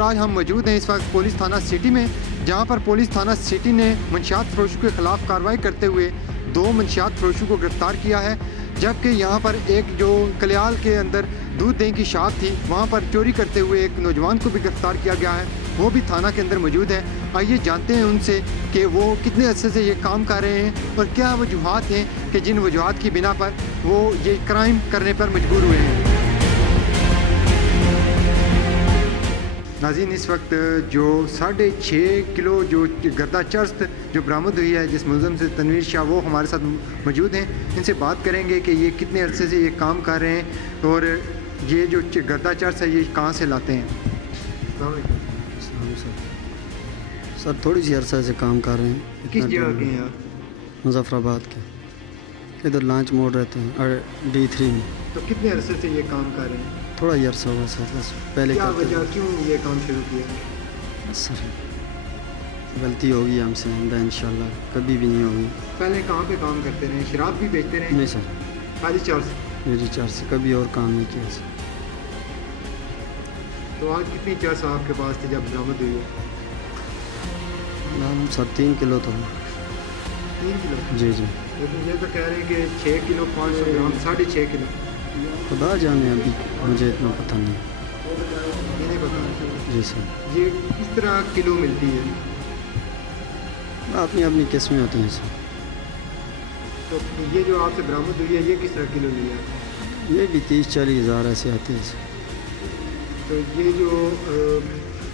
और आज हम मौजूद हैं इस वक्त पुलिस थाना सिटी में, जहां पर पुलिस थाना सिटी ने मंशियात फरोशों के खिलाफ कार्रवाई करते हुए 2 मंशियात फरोशों को गिरफ्तार किया है। जबकि यहां पर एक जो कलियाल के अंदर दूध दही की शॉप थी, वहां पर चोरी करते हुए एक नौजवान को भी गिरफ्तार किया गया है, वो भी थाना के अंदर मौजूद है। आइए जानते हैं उनसे कि वो कितने अरसे से ये काम कर रहे हैं और क्या वजूहात हैं कि जिन वजूहात की बिना पर वो ये क्राइम करने पर मजबूर हुए हैं। नाज़रीन, इस वक्त जो 6.5 किलो जो गर्दा चरस जो बरामद हुई है जिस मुलज़म से तनवीर शाह, वो हमारे साथ मौजूद हैं। इनसे बात करेंगे कि ये कितने अरसे से ये काम कर रहे हैं और ये जो गर्दा चरस है ये कहाँ से लाते हैं। सर थोड़ी सी अरसा से काम कर रहे हैं। किस जगह के हैं आप? मुजफ्फराबाद के, इधर लांच मोड़ रहते हैं और D3 में। तो कितने अरसे से ये काम कर रहे हैं? थोड़ा ही अरसा हुआ सर, बस पहले क्या वजह, क्यों ये काम शुरू किया? सर गलती होगी हमसे, आइंदा इंशाल्लाह कभी भी नहीं होगी। पहले कहाँ पे काम करते रहे? शराब भी बेचते रहे? नहीं सर, खाली चरस? मेरी चरस से कभी और काम नहीं किया सर। तो आज कितनी चरस आपके पास थी जब बरामद हुई है? सर 3 किलो तो 3 किलो? जी जी। लेकिन ये तो कह रहे हैं कि 6 किलो 500 ग्राम, 6.5 किलो। खुदा जाने, अभी मुझे इतना पता नहीं। ये नहीं पता? जी सर। ये किस तरह किलो मिलती है? अपनी अपनी किस्में होती हैं सर। तो ये जो आपसे बरामद हुई है ये किस तरह किलो लिया है? ये भी 30-40 हज़ार ऐसे आती है सर। तो ये जो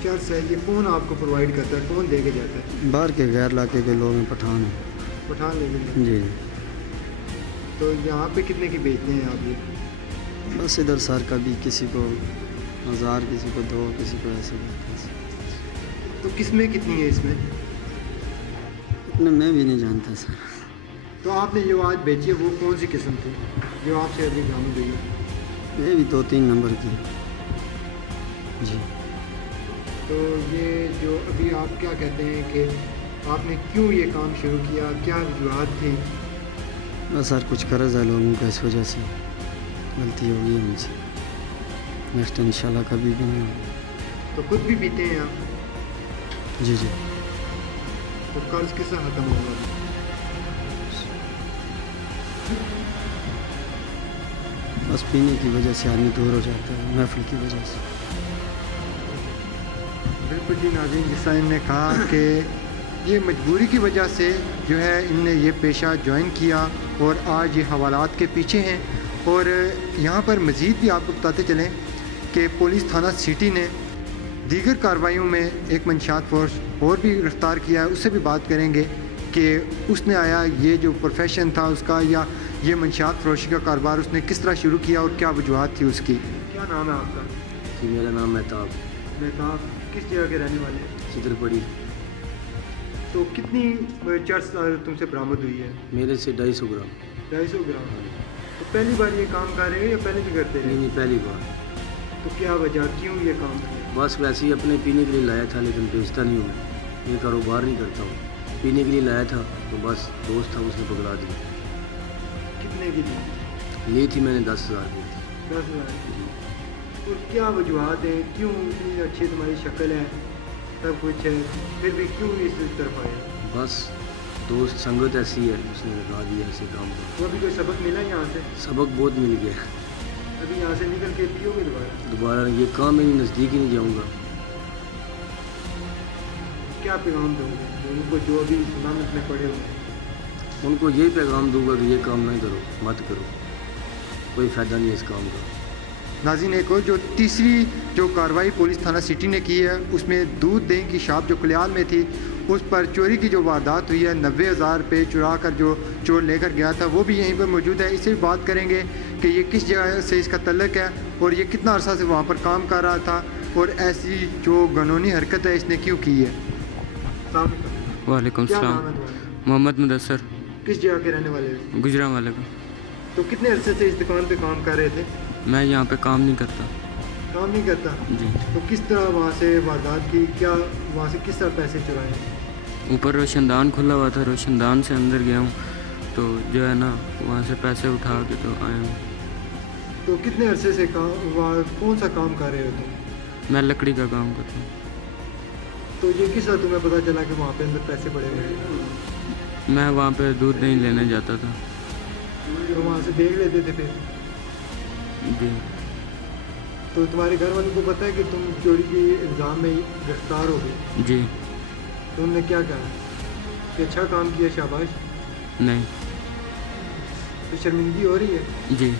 चरस है ये कौन आपको प्रोवाइड करता है, कौन दे के जाता है? बाहर के गैर इलाके के लोग हैं, पठान हैं। पठान लेके जाते हैं? जी। तो यहाँ पे कितने की बेचते हैं आप ये? बस इधर सर कभी किसी को 1000, किसी को 2, किसी को ऐसे करते हैं। तो किस्में कितनी है इसमें? इतना मैं भी नहीं जानता सर। तो आपने जो आज बेची है वो कौन सी किस्म थी जो आपसे अभी बरामद हुई है? ये भी 2-3 नंबर की जी। तो ये जो अभी आप क्या कहते हैं कि आपने क्यों ये काम शुरू किया, क्या वजूहत थी? बस सर कुछ कर्ज है लोगों का, इस वजह से गलती होगी हमसे। नेक्स्ट इंशाल्लाह कभी भी नहीं होगी। तो खुद भी पीते हैं आप? जी जी। तो कर्ज किससे ख़त्म होगा? बस पीने की वजह से आदमी दूर हो जाता है, महफिल की वजह से। बिल्कुल जी। नाज़रीन, जिस तरह इन्होंने कहा कि ये मजबूरी की वजह से जो है इनने ये पेशा ज्वाइन किया और आज ये हवालात के पीछे हैं। और यहाँ पर मज़ीद भी आपको बताते चलें कि पुलिस थाना सिटी ने दीगर कार्रवाइयों में एक मंशियात फरोश और भी गिरफ्तार किया है। उससे भी बात करेंगे कि उसने आया ये जो प्रोफेशन था उसका या ये मंशियात फरोशी का कारोबार उसने किस तरह शुरू किया और क्या वजूहत थी उसकी। क्या नाम है आपका? जी मेरा नाम मेहताब। मेहताब, किस जगह के रहने वाले हैं? चित्रपड़ी। तो कितनी चरस तुमसे बरामद हुई है? मेरे से 250 ग्राम। 250 ग्राम? तो पहली बार ये काम कर रहे हो या पहले भी करते रहे? नहीं, पहली बार। तो क्या वजह, क्यों ये काम कर रहे हैं? बस वैसे ही अपने पीने के लिए लाया था, लेकिन बेचता नहीं हूँ, ये कारोबार नहीं करता हूँ। पीने के लिए लाया था तो बस दोस्त था उसने पकड़ा दिया। कितने की थी? ली थी मैंने 10,000 की। 10,000? तो क्या वजूहत हैं, क्यों इतनी अच्छी तुम्हारी शक्ल है, सब कुछ है, फिर भी क्यों इस तरफ आए? बस दोस्त संगत ऐसी है, उसने लगा दिया ऐसे काम को। तो अभी कोई सबक मिला यहाँ से? सबक बहुत मिल गया। अभी यहाँ से निकल के पियोगे दोबारा ये काम मेरी नज़दीक ही नहीं जाऊँगा। क्या पैगाम दोगे उनको जो अभी इस्लामिक में पड़े हुए हैं? उनको यही पैगाम दूंगा कि ये काम नहीं करो, मत करो, कोई फ़ायदा नहीं है इस काम का। नाज़रीन, एक और जो तीसरी जो कार्रवाई पुलिस थाना सिटी ने की है उसमें दूध दही की शॉप जो कलियाल में थी उस पर चोरी की जो वारदात हुई है, 90,000 रुपये चुरा कर जो चोर लेकर गया था, वो भी यहीं पर मौजूद है। इससे भी बात करेंगे कि ये किस जगह से इसका तल्लक है और ये कितना अरसा से वहाँ पर काम कर रहा था और ऐसी जो कानूनी हरकत है इसने क्यों की है। वालेकुम सलाम। मोहम्मद मुदस्सर। किस जगह के रहने वाले हैं? गुजरांवाला का। तो कितने अरसे से इस दुकान पे काम कर रहे थे? मैं यहाँ पे काम नहीं करता। काम नहीं करता? जी। तो किस तरह वहाँ से वारदात की, क्या वहाँ से किस तरह पैसे चुराए? ऊपर रोशनदान खुला हुआ था, रोशनदान से अंदर गया हूँ तो जो है ना वहाँ से पैसे उठा के तो आया हूँ। तो कितने अरसे से काम, कौन सा काम कर रहे हो तुम? मैं लकड़ी का काम करता हूँ। तो ये किस तरह तुम्हें पता चला कि वहाँ पे अंदर पैसे पड़े हुए हैं? मैं वहाँ पे दूध नहीं लेने जाता था। तो वहाँ से देख लेते थे फिर? जी। तो तुम्हारे घर वालों को पता है कि तुम चोरी के इल्ज़ाम में गिरफ्तार हो गए? जी। तो उन्होंने क्या कहा कि अच्छा काम किया, शाबाश? नहीं। तो शर्मिंदगी हो रही है? जी।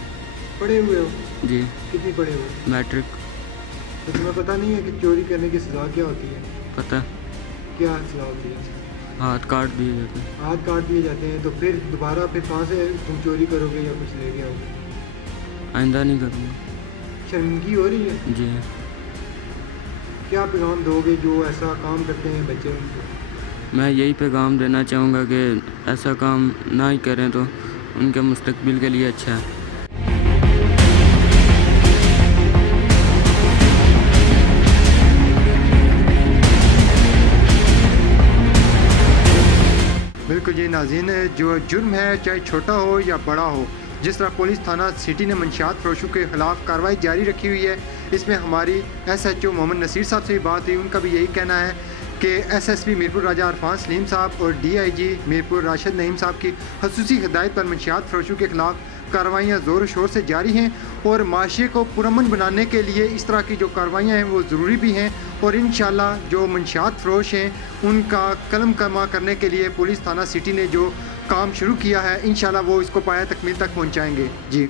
पढ़े हुए हो? जी। कितनी पढ़े हुए? मैट्रिक। तो तुम्हें पता नहीं है कि चोरी करने की सज़ा क्या होती है? पता। क्या सज़ा होती है? हाथ काट दिए जाते हैं। हाथ काट दिए जाते हैं। तो फिर दोबारा फिर कहाँ से तुम चोरी करोगे या कुछ ले आओगे? आइंदा नहीं करूँगा। शर्मिंदगी हो रही है? जी। क्या पैगाम दोगे जो ऐसा काम करते हैं बच्चे उनको? मैं यही पैगाम देना चाहूँगा कि ऐसा काम ना ही करें तो उनके मुस्तकबिल के लिए अच्छा है। बिल्कुल जी नाज़रीन, जो जुर्म है चाहे छोटा हो या बड़ा हो, जिस तरह पुलिस थाना सिटी ने मंशियात फरोशों के खिलाफ कार्रवाई जारी रखी हुई है, इसमें हमारी SHO मोहम्मद नसीर साहब से भी बात हुई। उनका भी यही कहना है कि SSP मीरपुर राजा अरफान सलीम साहब और DIG मीरपुर राशिद नईम साहब की खसूसी हिदायत पर मंशियात फरोशों के खिलाफ कार्रवाइयाँ ज़ोर शोर से जारी हैं और माशरे को पुरअमन बनाने के लिए इस तरह की जो कार्रवाइयाँ हैं वो ज़रूरी भी हैं। और इंशाअल्लाह जो मंशियात फरोश हैं उनका कलम कमा करने के लिए पुलिस थाना सिटी ने जो काम शुरू किया है, इंशाअल्लाह वो इसको पाया तकमील तक पहुँचाएँगे। जी।